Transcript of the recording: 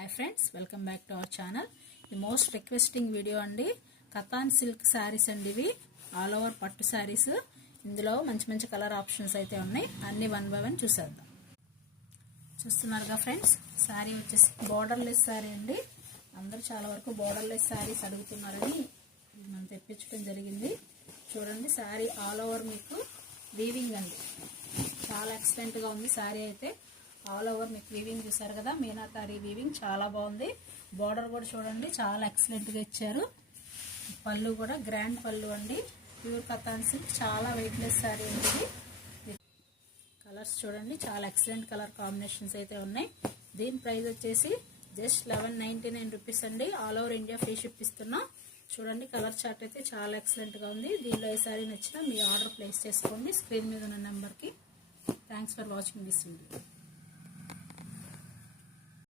Hi friends, welcome back to our channel. ఇది most requesting video అండి. Katan silk saris అండి. ఇవి ఆల్ ఓవర్ పట్టు శారీస్. ఇందులో మంచి మంచి కలర్ ఆప్షన్స్ అయితే ఉన్నాయి. అన్ని 1 by 1 చూసేద్దాం. చూస్తున్నారుగా ఫ్రెండ్స్, శారీ వచ్చేసి బోర్డర్లెస్ శారీ అండి. అందరూ చాలా వరకు బోర్డర్లెస్ శారీస్ అడుగుతున్నారని మనం తెప్పించడం జరిగింది. చూడండి, శారీ ఆల్ ఓవర్ మీకు వీవింగ్ అండి. చాలా ఎక్సలెంట్గా ఉంది శారీ అయితే. ఆల్ ఓవర్ మీకు వీవింగ్ చూసారు కదా, మీనాకారి వీవింగ్ చాలా బాగుంది. బార్డర్ కూడా చూడండి, చాలా ఎక్సలెంట్గా ఇచ్చారు. పళ్ళు కూడా గ్రాండ్ పళ్ళు అండి. ప్యూర్ కతాన్ సిల్క్, చాలా వెయిట్లెస్ శారీ అండి ఇది. కలర్స్ చూడండి, చాలా ఎక్సలెంట్ కలర్ కాంబినేషన్స్ అయితే ఉన్నాయి. దీని ప్రైస్ వచ్చేసి జస్ట్ 1199 రూపీస్ అండి. All over India free ship ఇస్తున్నాం. చూడండి, కలర్ చార్ట్ అయితే చాలా ఎక్సలెంట్గా ఉంది. దీనిలో ఏ శారీ నచ్చినా మీ ఆర్డర్ ప్లేస్ చేసుకోండి స్క్రీన్ మీద ఉన్న నెంబర్కి. Thanks for watching this video.